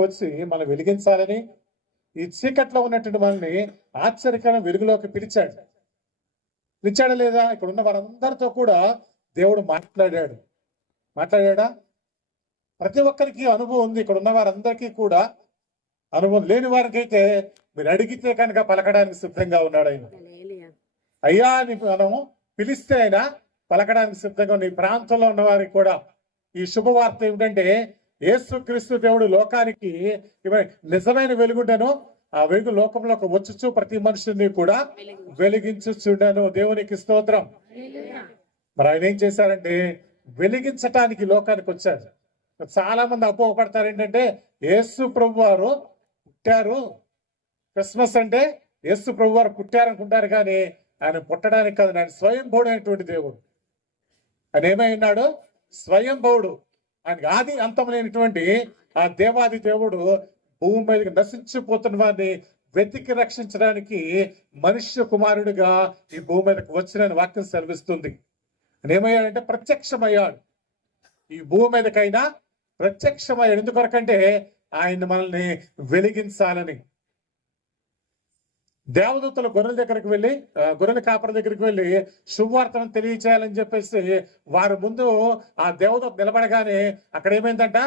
వచ్చి మనం వెలిగించాలని ఈ చీకట్లో ఉన్నటువంటి మనల్ని ఆశ్చర్యకరం వెలుగులోకి పిలిచాడు. పిలిచాడా లేదా? ఇక్కడ ఉన్న వారందరితో కూడా దేవుడు మాట్లాడాడు. మాట్లాడాడా? ప్రతి ఒక్కరికి అనుభవం ఉంది. ఇక్కడ ఉన్న వారందరికీ కూడా అనుభవం లేని వారికైతే మీరు అడిగితే కనుక పలకడానికి సిద్ధంగా ఉన్నాడు ఆయన. అయ్యా అని మనము పిలిస్తే ఆయన పలకడానికి సిద్ధంగా ఉన్న ఈ ప్రాంతంలో ఉన్న వారికి కూడా ఈ శుభవార్త ఏమిటంటే యేసుక్రీస్తు దేవుడు లోకానికి నిజమైన వెలుగుండను. ఆ వెలుగు లోకంలోకి వచ్చుచు ప్రతి మనుషుని కూడా వెలుగు. వెలిగించుచుండను. దేవునికి స్తోత్రం. మరి ఆయన ఏం చేశారంటే వెలిగించటానికి లోకానికి వచ్చారు. చాలా మంది అపోహపడతారు ఏంటంటే యేసు ప్రభు వారు పుట్టారు. క్రిస్మస్ అంటే యేసు ప్రభు వారు పుట్టారు అనుకుంటారు కానీ ఆయన పుట్టడానికి కాదు. ఆయన స్వయంభవుడైనటువంటి దేవుడు. ఆయన ఏమై ఉన్నాడు? స్వయంభవుడు. ఆయన ఆది అంతం లేనిటువంటి ఆ దేవాది దేవుడు భూమి మీదకి నశించిపోతున్న వారిని వెతికి రక్షించడానికి మనుష్య కుమారుడిగా ఈ భూమి మీదకి వచ్చిన వాక్యం సెలవిస్తుంది. ఏమయ్యాడంటే ప్రత్యక్షమయ్యాడు. ఈ భూమి మీదకైనా ప్రత్యక్షమయ్యాడు. ఎందుకొరకంటే ఆయన మనల్ని వెలిగించాలని. దేవదూతలు గొర్రెల దగ్గరికి వెళ్ళి గొర్రెల కాపర దగ్గరికి వెళ్ళి శుభవార్తను తెలియచేయాలని చెప్పేసి వారి ముందు ఆ దేవదూత నిలబడగానే అక్కడ ఏమైందంట?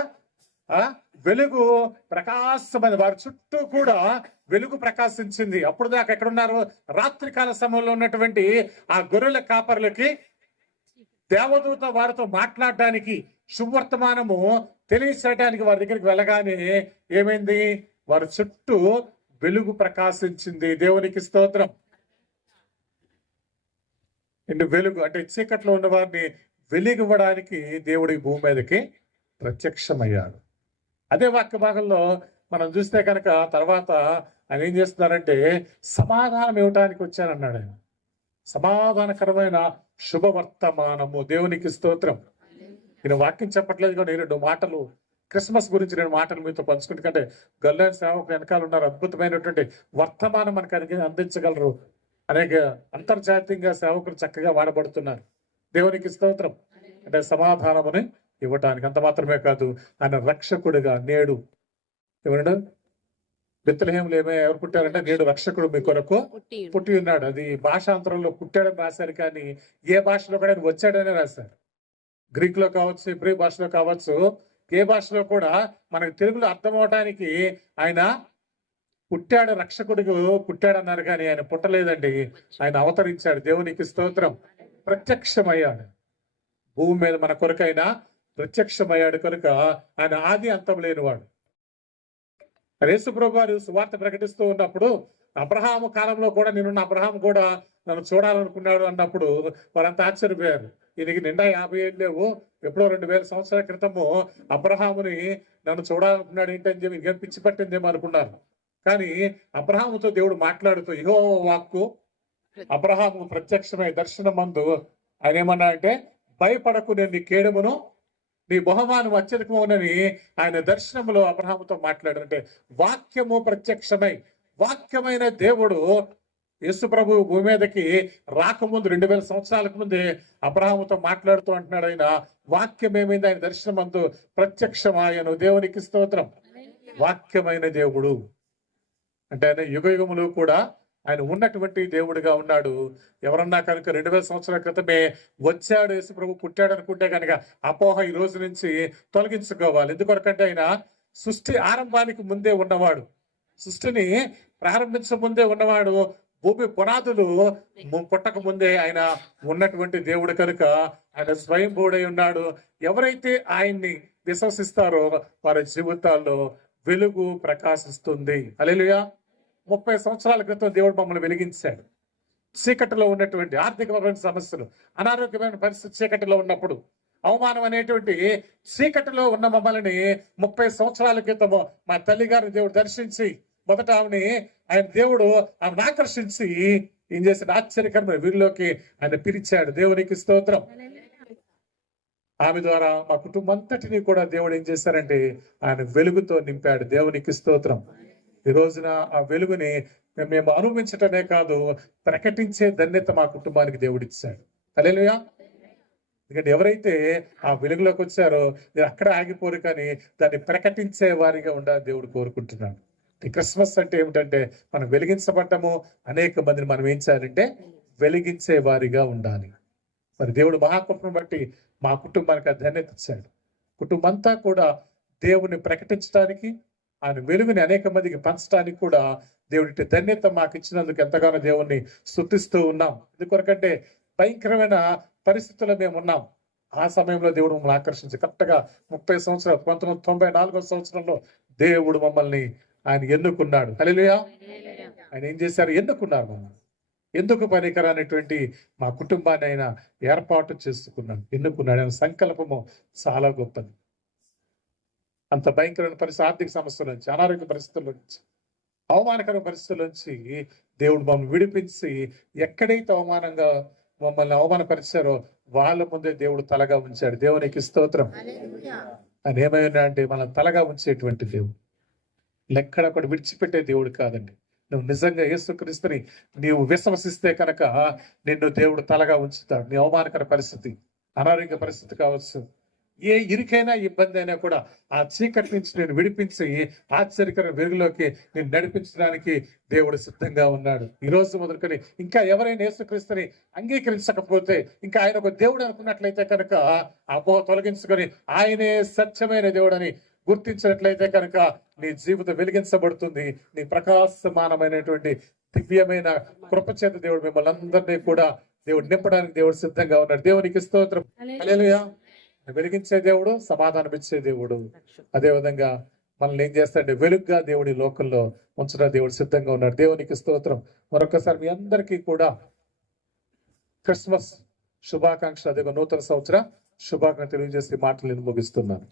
ఆ వెలుగు ప్రకాశమైన వారి చుట్టూ కూడా వెలుగు ప్రకాశించింది. అప్పుడు దాకా ఎక్కడున్నారు? రాత్రికాల సమయంలో ఉన్నటువంటి ఆ గొర్రెల కాపర్లకి దేవదూత వారితో మాట్లాడడానికి శుభవర్తమానము తెలియచేయడానికి వారి దగ్గరికి వెళ్ళగానే ఏమైంది? వారి చుట్టూ వెలుగు ప్రకాశించింది. దేవునికి స్తోత్రం. నిన్ను వెలుగు అంటే చీకట్లో ఉన్న వారిని వెలిగివ్వడానికి దేవుడి భూమి మీదకి ప్రత్యక్షమయ్యాడు. అదే వాక్య భాగంలో మనం చూస్తే కనుక తర్వాత ఆయన ఏం చేస్తున్నారంటే సమాధానం ఇవ్వటానికి వచ్చానన్నాడు ఆయన. సమాధానకరమైన శుభవర్తమానము. దేవునికి స్తోత్రం. నేను వాక్యం చెప్పట్లేదు కానీ రెండు మాటలు క్రిస్మస్ గురించి నేను మాటలు మీతో పంచుకుంటే గల్లని సేవకు వెనకాల ఉన్నారు. అద్భుతమైనటువంటి వర్తమానం మనకు అందించగలరు. అనేక అంతర్జాతీయంగా సేవకులు చక్కగా వాడబడుతున్నారు. దేవునికి స్తోత్రం. అంటే సమాధానముని ఇవ్వటానికి అంత మాత్రమే కాదు ఆయన రక్షకుడిగా నేడు ఏమన్నాడు? బెత్తలహేములు ఏమే ఎవరు పుట్టారంటే నేడు రక్షకుడు మీ కొరకు పుట్టి ఉన్నాడు. అది భాషాంతరంలో పుట్టాడని రాశారు కానీ ఏ భాషలో కూడా వచ్చాడని రాశారు. గ్రీక్లో కావచ్చు ఇబ్రీ భాషలో కావచ్చు ఏ భాషలో కూడా మనకు తెలుగులో అర్థమవటానికి ఆయన పుట్టాడు రక్షకుడికి పుట్టాడు అన్నారు కానీ ఆయన పుట్టలేదండి. ఆయన అవతరించాడు. దేవునికి స్తోత్రం. ప్రత్యక్షమయ్యాడు. భూమి మీద మన కొరకైనా ప్రత్యక్షమయ్యాడు కనుక ఆయన ఆది అంతం లేనివాడు యేసుప్రభు వారు సువార్త ప్రకటిస్తూ ఉన్నప్పుడు అబ్రహాము కాలంలో కూడా నేనున్న అబ్రహాం కూడా నన్ను చూడాలనుకున్నాడు అన్నప్పుడు వారంతా ఆశ్చర్యపోయారు. ఈయనకి నిండా యాభై ఏళ్ళు లేవు. ఎప్పుడో రెండు వేల సంవత్సరాల క్రితము అబ్రహాముని నన్ను చూడాలనుకున్నాడు ఏంటని చెప్పి ఇంకా పిచ్చి పట్టిందేమో అనుకున్నారు. కానీ అబ్రహాముతో దేవుడు మాట్లాడుతూ ఇహో వాక్కు అబ్రహాము ప్రత్యక్షమై దర్శనం మందు ఆయన ఏమన్నా అంటే భయపడకు నేను నీ కేడమును నీ బహుమానం అత్యధికమవునని ఆయన దర్శనములో అబ్రహాముతో మాట్లాడారంటే వాక్యము ప్రత్యక్షమై వాక్యమైన దేవుడు యేసు ప్రభు భూమి మీదకి రాకముందు రెండు వేల సంవత్సరాలకు ముందే అబ్రహాముతో మాట్లాడుతూ అంటున్నాడు ఆయన వాక్యం ఏమైంది ఆయన దర్శనమందు ప్రత్యక్షమాయను. దేవునికి స్తోత్రం. వాక్యమైన దేవుడు. అంటే ఆయన యుగ యుగములు కూడా ఆయన ఉన్నటువంటి దేవుడిగా ఉన్నాడు. ఎవరన్నా కనుక రెండు వేల సంవత్సరాల క్రితమే వచ్చాడు యేసు ప్రభు పుట్టాడు అనుకుంటే కనుక అపోహ ఈ రోజు నుంచి తొలగించుకోవాలి. ఎందుకొరకంటే ఆయన సృష్టి ఆరంభానికి ముందే ఉన్నవాడు. సృష్టిని ప్రారంభించక ముందే ఉన్నవాడు. భూమి పునాదులు పుట్టక ముందే ఆయన ఉన్నటువంటి దేవుడు కనుక ఆయన స్వయంభూడై ఉన్నాడు. ఎవరైతే ఆయన్ని విశ్వసిస్తారో వారి జీవితాల్లో వెలుగు ప్రకాశిస్తుంది. అలెలుయా ముప్పై సంవత్సరాల క్రితం దేవుడు మమ్మల్ని వెలిగించాడు. చీకటిలో ఉన్నటువంటి ఆర్థికపరమైన సమస్యలు అనారోగ్యమైన పరిస్థితి చీకటిలో ఉన్నప్పుడు అవమానం అనేటువంటి చీకటిలో ఉన్న మమ్మల్ని ముప్పై సంవత్సరాల క్రితము మా తల్లిగారిని దేవుడు దర్శించి మొదట ఆమెని ఆయన దేవుడు ఆమెను ఆకర్షించి ఏం చేసిన ఆశ్చర్యకరమైన వీరిలోకి ఆయన పిలిచాడు. దేవునికి స్తోత్రం. ఆమె ద్వారా మా కుటుంబం అంతటిని కూడా దేవుడు ఏం చేశారంటే ఆయన వెలుగుతో నింపాడు. దేవునికి స్తోత్రం. ఈ రోజున ఆ వెలుగుని మేము అనుభవించటమే కాదు ప్రకటించే ధన్యత మా కుటుంబానికి దేవుడిచ్చాడు. తలేలుయా ఎందుకంటే ఎవరైతే ఆ వెలుగులోకి వచ్చారో నేను అక్కడ ఆగిపోరు కానీ దాన్ని ప్రకటించే వారిగా ఉండాలని దేవుడు కోరుకుంటున్నాడు. క్రిస్మస్ అంటే ఏమిటంటే మనం వెలిగించబడ్డము అనేక మందిని మనం ఏం చేయాలంటే వెలిగించే వారిగా ఉండాలి. మరి దేవుడు మహాకృపను బట్టి మా కుటుంబానికి ఆ ధన్యత ఇచ్చాడు. కుటుంబంతా కూడా దేవుని ప్రకటించడానికి ఆయన వెలుగుని అనేక మందికి పంచడానికి కూడా దేవుడి ధన్యత మాకు ఇచ్చినందుకు ఎంతగానో దేవుణ్ణి స్థుతిస్తూ ఉన్నాం. ఎందుకొరకంటే భయంకరమైన పరిస్థితుల్లో మేము ఉన్నాం. ఆ సమయంలో దేవుడు మమ్మల్ని ఆకర్షించి కరెక్ట్గా ముప్పై సంవత్సరాలు పంతొమ్మిది తొంభై నాలుగో సంవత్సరంలో దేవుడు మమ్మల్ని ఆయన ఎన్నుకున్నాడు. హలేలుయా ఆయన ఏం చేశారు? ఎన్నుకున్నారు మమ్మల్ని. ఎందుకు పనికరనేటువంటి మా కుటుంబాన్ని ఆయన ఏర్పాటు చేసుకున్నాడు. ఎన్నుకున్నాడు ఆయన సంకల్పము చాలా గొప్పది. అంత భయంకరమైన పరిస్థితి ఆర్థిక సమస్యల నుంచి అనారోగ్య పరిస్థితుల నుంచి అవమానకర పరిస్థితుల నుంచి దేవుడు మమ్మల్ని విడిపించి ఎక్కడైతే అవమానంగా మమ్మల్ని అవమానపరిచారో వాళ్ళ ముందే దేవుడు తలగా ఉంచాడు. దేవునికి స్తోత్రం. ఆయన ఏమైనా అంటే మనం తలగా ఉంచేటువంటి దేవుడు. లెక్కడ కూడా విడిచిపెట్టే దేవుడు కాదండి. నువ్వు నిజంగా యేసుక్రీస్తుని నీవు విశ్వసిస్తే కనుక నిన్ను దేవుడు తలగా ఉంచుతాడు. నీ అవమానకర పరిస్థితి అనారోగ్య పరిస్థితి కావచ్చు ఏ ఇరికైనా ఇబ్బంది అయినా కూడా ఆ చీకటి నుంచి నేను విడిపించి ఆశ్చర్యకర వెలుగులోకి నేను నడిపించడానికి దేవుడు సిద్ధంగా ఉన్నాడు. ఈ రోజు మొదలుకొని ఇంకా ఎవరైనా యేసుక్రీస్తుని అంగీకరించకపోతే ఇంకా ఆయన ఒక దేవుడు అనుకున్నట్లయితే కనుక అపోహ తొలగించుకొని ఆయనే సత్యమైన దేవుడని గుర్తించినట్లయితే కనుక నీ జీవితం వెలిగించబడుతుంది. నీ ప్రకాశమానమైనటువంటి దివ్యమైన కృపచేత దేవుడు మిమ్మల్ని అందరినీ కూడా దేవుడు నింపడానికి దేవుడు సిద్ధంగా ఉన్నాడు. దేవునికి స్తోత్రం. వెలిగించే దేవుడు సమాధానం ఇచ్చే దేవుడు. అదే విధంగా మనల్ని ఏం చేస్తాడంటే వెలుగ్గా దేవుడి లోకంలో ఉంచడం దేవుడు సిద్ధంగా ఉన్నాడు. దేవునికి స్తోత్రం. మరొకసారి మీ అందరికీ కూడా క్రిస్మస్ శుభాకాంక్షలు. అదే నూతన సంవత్సర శుభాకాంక్షలు తెలియజేసి మాటలు నేను ముగిస్తున్నాను.